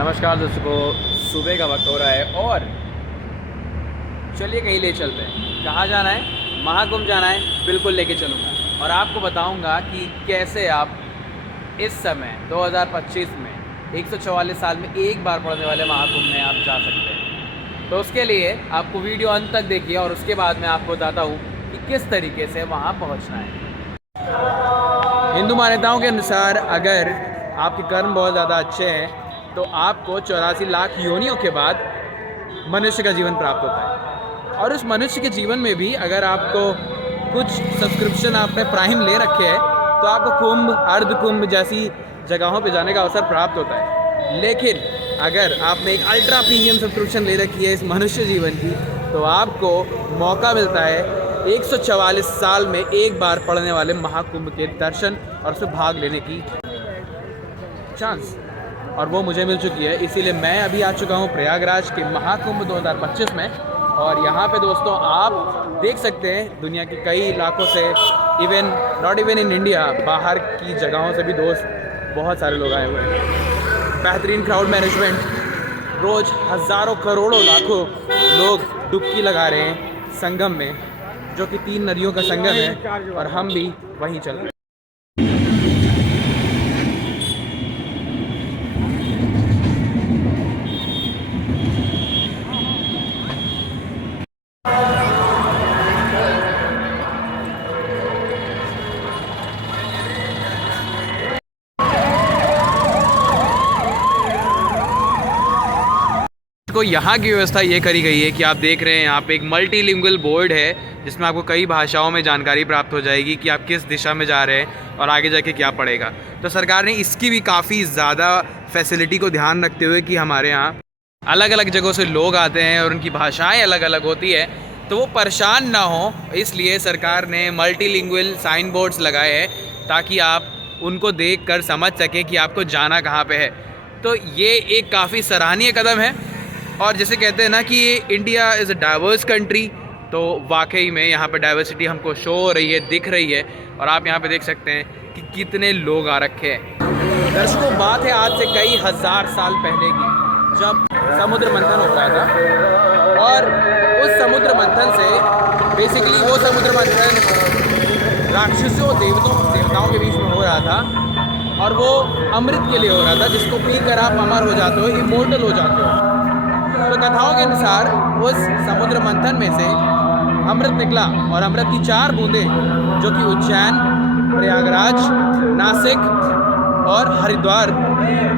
नमस्कार दोस्तों, सुबह का वक्त हो रहा है और चलिए कहीं ले चलते हैं। कहाँ जाना है? महाकुंभ जाना है, बिल्कुल लेके चलूँगा और आपको बताऊँगा कि कैसे आप इस समय 2025 में 144 साल में एक बार पड़ने वाले महाकुंभ में आप जा सकते हैं। तो उसके लिए आपको वीडियो अंत तक देखिए और उसके बाद मैं आपको बताता हूँ कि किस तरीके से वहाँ पहुँचना है। हिंदू मान्यताओं के अनुसार अगर आपके कर्म बहुत ज़्यादा अच्छे हैं तो आपको 84 लाख योनियों के बाद मनुष्य का जीवन प्राप्त होता है। और उस मनुष्य के जीवन में भी अगर आपको कुछ सब्सक्रिप्शन आपने प्राइम ले रखे हैं तो आपको कुंभ, अर्ध कुंभ जैसी जगहों पे जाने का अवसर प्राप्त होता है। लेकिन अगर आपने एक अल्ट्रा प्रीमियम सब्सक्रिप्शन ले रखी है इस मनुष्य जीवन की तो आपको मौका मिलता है 144 साल में एक बार पड़ने वाले महाकुंभ के दर्शन और उसमें भाग लेने की चांस, और वो मुझे मिल चुकी है। इसीलिए मैं अभी आ चुका हूँ प्रयागराज के महाकुंभ 2025 में। और यहाँ पे दोस्तों आप देख सकते हैं दुनिया के कई इलाकों से, नॉट इवन इन इंडिया, बाहर की जगहों से भी दोस्त बहुत सारे लोग आए हुए हैं। बेहतरीन क्राउड मैनेजमेंट, रोज़ हज़ारों करोड़ों लाखों लोग डुबकी लगा रहे हैं संगम में, जो कि 3 नदियों का संगम है और हम भी वहीं चल रहे हैं। तो यहाँ की व्यवस्था ये करी गई है कि आप देख रहे हैं यहाँ पे एक मल्टीलिंगुअल बोर्ड है जिसमें आपको कई भाषाओं में जानकारी प्राप्त हो जाएगी कि आप किस दिशा में जा रहे हैं और आगे जाके क्या पड़ेगा। तो सरकार ने इसकी भी काफ़ी ज़्यादा फैसिलिटी को ध्यान रखते हुए कि हमारे यहाँ अलग अलग जगहों से लोग आते हैं और उनकी भाषाएँ अलग अलग होती है तो वो परेशान ना हो, इसलिए सरकार ने मल्टीलिंगुअल साइन बोर्ड्स लगाए हैं ताकि आप उनको देख कर समझ सकें कि आपको जाना कहाँ पर है। तो ये एक काफ़ी सराहनीय कदम है। और जैसे कहते हैं ना कि India is a diverse country, तो वाकई में यहाँ पे डाइवर्सिटी हमको शो हो रही है, दिख रही है। और आप यहाँ पे देख सकते हैं कि कितने लोग आ रखे हैं। दर्शकों, बात है आज से कई हज़ार साल पहले की, जब समुद्र मंथन हो रहा था। और उस समुद्र मंथन से बेसिकली वो समुद्र मंथन राक्षसों देवताओं के बीच में हो रहा था और वो अमृत के लिए हो रहा था, जिसको पीकर आप अमर हो जाते हो, इमोर्टल हो जाते हो। तो कथाओं के अनुसार उस समुद्र मंथन में से अमृत निकला और अमृत की 4 बूंदें जो कि उज्जैन, प्रयागराज, नासिक और हरिद्वार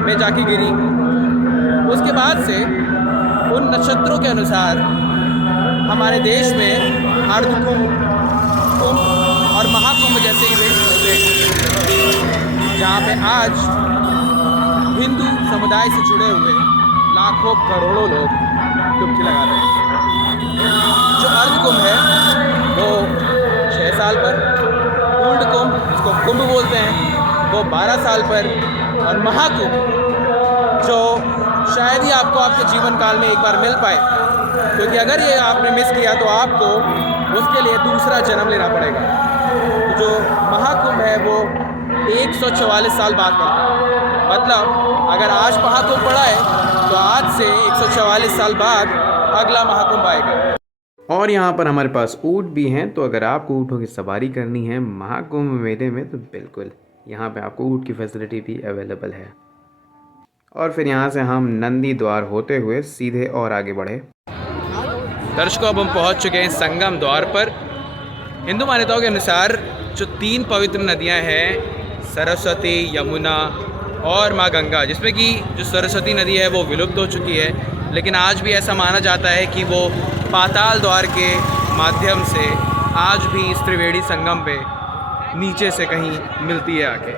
में जाके गिरी। उसके बाद से उन नक्षत्रों के अनुसार हमारे देश में अर्धकुंभ, कुंभ और महाकुंभ जैसे इवेंट्स होते हैं, जहाँ पे आज हिंदू समुदाय से जुड़े हुए लाखों करोड़ों लोग डुबकी लगाते हैं। जो अर्ध कुंभ है वो 6 साल पर, पूर्ण कुंभ जिसको कुंभ बोलते हैं वो 12 साल पर, और महाकुंभ जो शायद ही आपको आपके जीवन काल में एक बार मिल पाए, क्योंकि अगर ये आपने मिस किया तो आपको उसके लिए दूसरा जन्म लेना पड़ेगा। तो जो महाकुंभ है वो 144 साल बाद बनता है। मतलब अगर आज महाकुंभ पड़ा है तो आज से 144 साल बाद अगला महाकुंभ आएगा। और यहाँ पर हमारे पास ऊँट भी हैं, तो अगर आपको ऊँटों की सवारी करनी है महाकुंभ मेले में तो बिल्कुल यहाँ पे आपको ऊँट की फैसिलिटी भी अवेलेबल है। और फिर यहाँ से हम नंदी द्वार होते हुए सीधे और आगे बढ़े। दर्शकों, अब हम पहुँच चुके हैं संगम द्वार पर। हिंदू मान्यताओं के अनुसार जो 3 पवित्र नदियाँ हैं, सरस्वती, यमुना और माँ गंगा, जिसमें कि जो सरस्वती नदी है वो विलुप्त हो चुकी है, लेकिन आज भी ऐसा माना जाता है कि वो पाताल द्वार के माध्यम से आज भी इस त्रिवेणी संगम पे नीचे से कहीं मिलती है आके।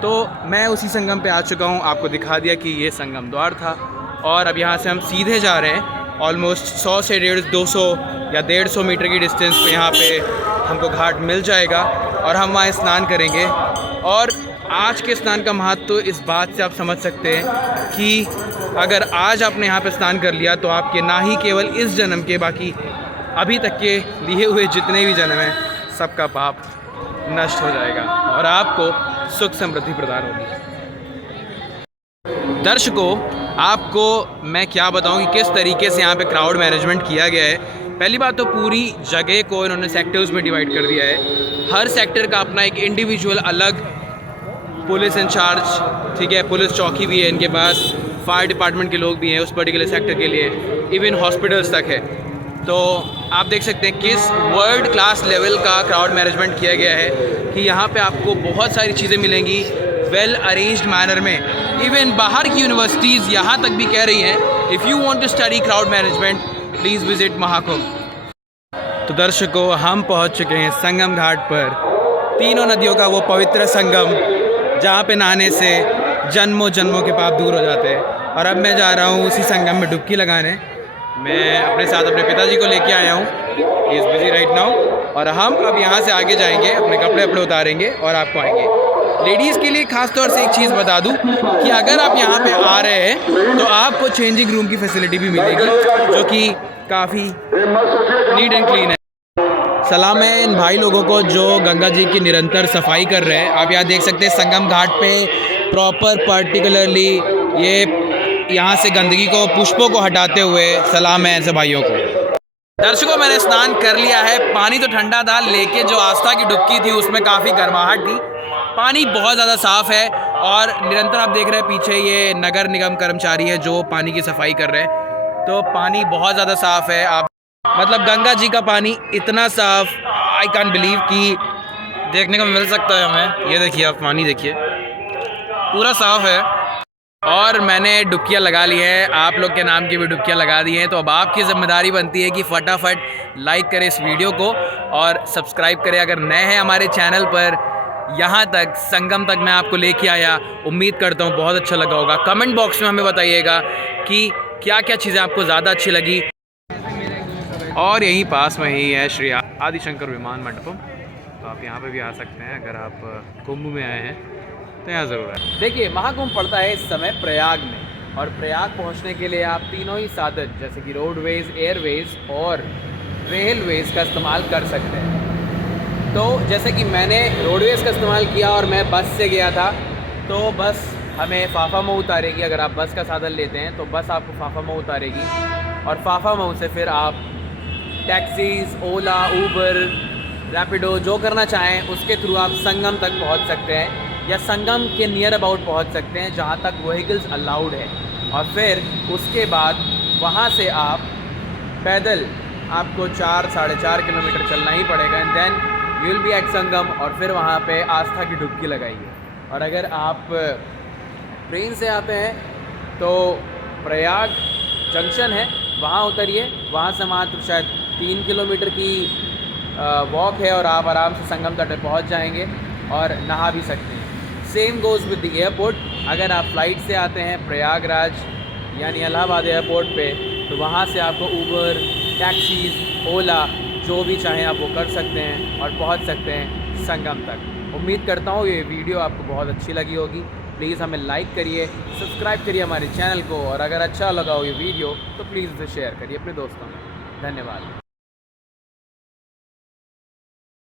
तो मैं उसी संगम पे आ चुका हूँ, आपको दिखा दिया कि ये संगम द्वार था। और अब यहाँ से हम सीधे जा रहे हैं। ऑलमोस्ट 100 से 200 या 150 मीटर की डिस्टेंस पे यहाँ पे हमको घाट मिल जाएगा और हम वहाँ स्नान करेंगे। और आज के स्नान का महत्व तो इस बात से आप समझ सकते हैं कि अगर आज आपने यहाँ पे स्नान कर लिया तो आपके ना ही केवल इस जन्म के, बाकी अभी तक के लिए हुए जितने भी जन्म हैं सबका पाप नष्ट हो जाएगा और आपको सुख समृद्धि प्रदान होगी। दर्शकों, आपको मैं क्या बताऊं कि किस तरीके से यहाँ पे क्राउड मैनेजमेंट किया गया है। पहली बात तो पूरी जगह को इन्होंने सेक्टर्स में डिवाइड कर दिया है। हर सेक्टर का अपना एक इंडिविजुअल अलग पुलिस इंचार्ज, ठीक है, पुलिस चौकी भी है इनके पास, फायर डिपार्टमेंट के लोग भी हैं उस पर्टिकुलर सेक्टर के लिए, इवन हॉस्पिटल्स तक है। तो आप देख सकते हैं किस वर्ल्ड क्लास लेवल का क्राउड मैनेजमेंट किया गया है कि यहाँ पे आपको बहुत सारी चीज़ें मिलेंगी वेल अरेंज्ड मैनर में। इवन बाहर की यूनिवर्सिटीज़ यहाँ तक भी कह रही हैं if you want to study crowd management please visit Mahakumbh. तो दर्शकों, हम पहुँच चुके हैं संगम घाट पर, तीनों नदियों का वो पवित्र संगम जहाँ पे नहाने से जन्मों जन्मों के पाप दूर हो जाते हैं। और अब मैं जा रहा हूँ उसी संगम में डुबकी लगाने। मैं अपने साथ अपने पिताजी को लेके आया हूँ, he is busy right now. और हम अब यहाँ से आगे जाएंगे, अपने कपड़े उतारेंगे और आपको आएंगे। लेडीज़ के लिए ख़ास तौर से एक चीज़ बता दूँ कि अगर आप यहाँ पे आ रहे हैं तो आपको चेंजिंग रूम की फैसिलिटी भी मिलेगी जो कि काफ़ी नीट एंड क्लीन है। सलाम है इन भाई लोगों को जो गंगा जी की निरंतर सफाई कर रहे हैं। आप यहाँ देख सकते हैं संगम घाट पे प्रॉपर पर्टिकुलरली ये यहाँ से गंदगी को, पुष्पों को हटाते हुए सलाम है ऐसे भाइयों को। दर्शकों, मैंने स्नान कर लिया है। पानी तो ठंडा था, लेकिन जो आस्था की डुबकी थी उसमें काफ़ी गर्माहट थी। पानी बहुत ज़्यादा साफ़ है और निरंतर आप देख रहे हैं पीछे ये नगर निगम कर्मचारी है जो पानी की सफाई कर रहे हैं। तो पानी बहुत ज़्यादा साफ़ है। आप मतलब गंगा जी का पानी इतना साफ़, आई कैन बिलीव कि देखने को मिल सकता है हमें। ये देखिए, आप पानी देखिए, पूरा साफ़ है। और मैंने डुबकियाँ लगा ली हैं, आप लोग के नाम की भी डुबकियाँ लगा दी हैं। तो अब आपकी ज़िम्मेदारी बनती है कि फटाफट लाइक करें इस वीडियो को और सब्सक्राइब करें अगर नए हैं हमारे चैनल पर। यहाँ तक संगम तक मैं आपको लेके आया, उम्मीद करता हूँ बहुत अच्छा लगा होगा। कमेंट बॉक्स में हमें बताइएगा कि क्या क्या चीज़ें आपको ज़्यादा अच्छी लगी। और यहीं पास में ही है श्री आदिशंकर विमान मंडपम, तो आप यहाँ पे भी आ सकते हैं अगर आप कुंभ में आए हैं तो यहाँ ज़रूर आए। देखिए, महाकुंभ पड़ता है इस समय प्रयाग में, और प्रयाग पहुँचने के लिए आप तीनों ही साधन जैसे कि रोडवेज़, एयरवेज़ और रेलवेज़ का इस्तेमाल कर सकते हैं। तो जैसे कि मैंने रोडवेज़ का इस्तेमाल किया और मैं बस से गया था, तो बस हमें फाफा मऊ उतारेगी। अगर आप बस का साधन लेते हैं तो बस आपको फाफा मऊ उतारेगी, और फाफा मऊ से फिर आप टैक्सीज़, ओला, ऊबर, रैपिडो जो करना चाहें उसके थ्रू आप संगम तक पहुंच सकते हैं, या संगम के नियर अबाउट पहुंच सकते हैं जहां तक व्हीकल्स अलाउड है। और फिर उसके बाद वहां से आप पैदल आपको 4-4.5 किलोमीटर चलना ही पड़ेगा, and then you will be at Sangam. और फिर वहां पे आस्था की डुबकी लगाइए। और अगर आप ट्रेन से आते हैं तो प्रयाग जंक्शन है, वहाँ उतरिए। वहाँ से मात्र शायद 3 किलोमीटर की वॉक है और आप आराम से संगम तट पर पहुँच जाएंगे और नहा भी सकते हैं। Same goes with the airport. अगर आप फ़्लाइट से आते हैं प्रयागराज यानी इलाहाबाद एयरपोर्ट पे, तो वहाँ से आपको ऊबर, टैक्सीज़, ओला जो भी चाहें आप वो कर सकते हैं और पहुँच सकते हैं संगम तक। उम्मीद करता हूँ ये वीडियो आपको बहुत अच्छी लगी होगी। प्लीज़ हमें लाइक करिए, सब्सक्राइब करिए हमारे चैनल को, और अगर अच्छा लगा हो ये वीडियो तो प्लीज़ इसे शेयर करिए अपने दोस्तों में। धन्यवाद।